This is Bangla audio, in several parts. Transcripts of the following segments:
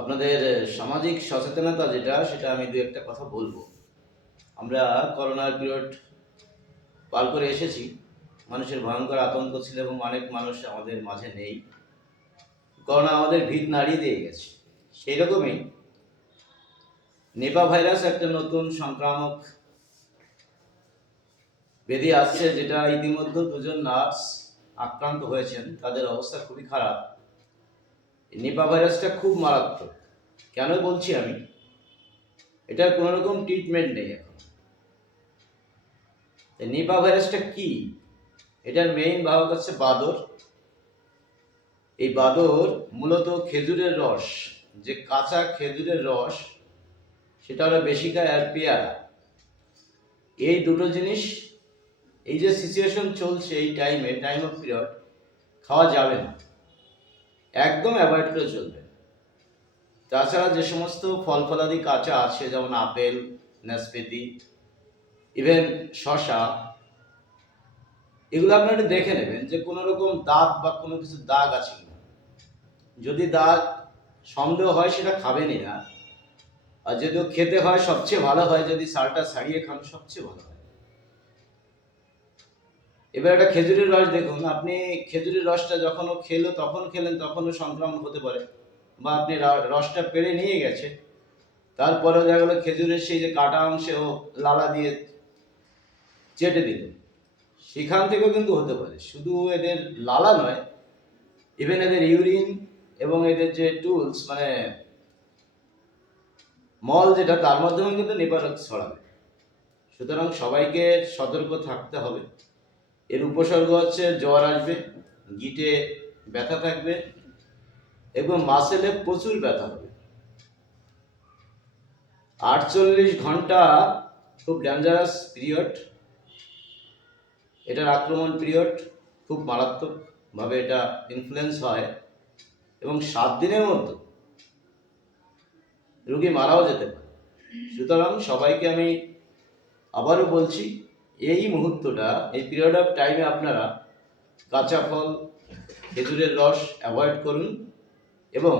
আপনাদের সামাজিক সচেতনতা সেটা আমি দু একটা কথা বলবো। আমরা করোনার পিরিয়ড পার করে এসেছি। মানুষের ভয়ঙ্কর আতঙ্ক ছিল এবং অনেক মানুষ আমাদের মাঝে নেই। করোনা আমাদের ভিত নাড়িয়ে দিয়ে গেছে। সেই রকমই নিপা ভাইরাস একটা নতুন সংক্রামক ব্যাধি আসছে, যেটা ইতিমধ্যে দুজন নার্স আক্রান্ত হয়েছেন, তাদের অবস্থা খুবই খারাপ। নিপা ভাইরাসটা খুব মারাত্মক। কেন বলছি আমি, এটার কোনো রকম ট্রিটমেন্ট নেই এখন। নিপা ভাইরাসটা কি? এটার মেইন বাহক হচ্ছে বাদর। এই বাদর মূলত খেজুরের রস, যে কাঁচা খেজুরের রস, সেটা হলো বেশি খায় আর পেয়ারা। এই দুটো জিনিস, এই যে সিচুয়েশন চলছে এই টাইম অফ পিরিয়ড, খাওয়া যাবে না, একদম অ্যাভয়েড করে চলবে। তাছাড়া যে সমস্ত ফল ফলাদি কাঁচা আছে, যেমন আপেল, নাশপাতি, ইভেন শশা, এগুলো আপনারা দেখে নেবেন যে কোনো রকম দাগ বা কোনো কিছু দাগ আছে কিনা। যদি দাগ সন্দেহ হয় সেটা খাবেনই না। আর যদি খেতে হয় সবচেয়ে ভালো হয় যদি সালটা ছাড়িয়ে খান, সবচেয়ে ভালো হয়। এবার একটা খেজুরের রস দেখুন, আপনি খেজুরের রসটা যখন ও খেলো তখন খেলেন, তখনও সংক্রমণ হতে পারে। বা আপনি রসটা পেড়ে নিয়ে গেছে, তারপরে দেখা গেলো খেজুরের সেই যে কাটা অংশে ও লালা দিয়ে চেটে দিল, সেখান থেকেও কিন্তু হতে পারে। শুধু এদের লালা নয়, ইভেন এদের ইউরিন এবং এদের যে টুলস, মানে মল, যেটা তার মাধ্যমে কিন্তু নিপা রোগ ছড়াবে। সুতরাং সবাইকে সতর্ক থাকতে হবে। এর উপসর্গ হচ্ছে জ্বর আসবে, গিটে ব্যথা থাকবে এবং মাসেলে প্রচুর ব্যথা হবে। 48 ঘন্টা খুব ডেঞ্জারাস পিরিয়ড, এটার আক্রমণ পিরিয়ড খুব মারাত্মকভাবে এটা ইনফ্লুয়েন্স হয় এবং 7 দিনের মধ্যে রোগী মারাও যেতে পারে। সুতরাং সবাইকে আমি আবারও বলছি, এই মুহূর্তটা, এই পিরিয়ড অফ টাইমে আপনারা কাঁচা ফল, খেজুরের রস অ্যাভয়েড করুন এবং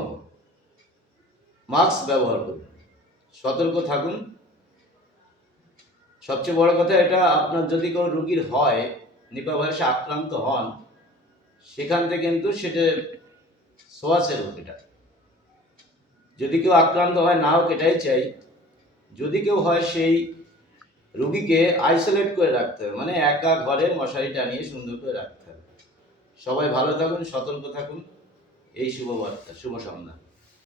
মাস্ক ব্যবহার করুন, সতর্ক থাকুন। সবচেয়ে বড় কথা, এটা আপনার যদি কোনো রোগীর হয়, নিপা ভাইরাসে আক্রান্ত হন, সেখান থেকে কিন্তু সেটা ছোঁয়াচে রোগ। এটা যদি কেউ আক্রান্ত হয়, না হোক এটাই চাই। যদি কেউ হয়, সেই রোগীকে আইসোলেট করে রাখতে হবে, মানে একা ঘরে মশারি টানিয়ে সুন্দর করে রাখতে হবে। সবাই ভালো থাকুন, সতর্ক থাকুন। এই শুভ বার্তা, শুভ সন্ধ্যা।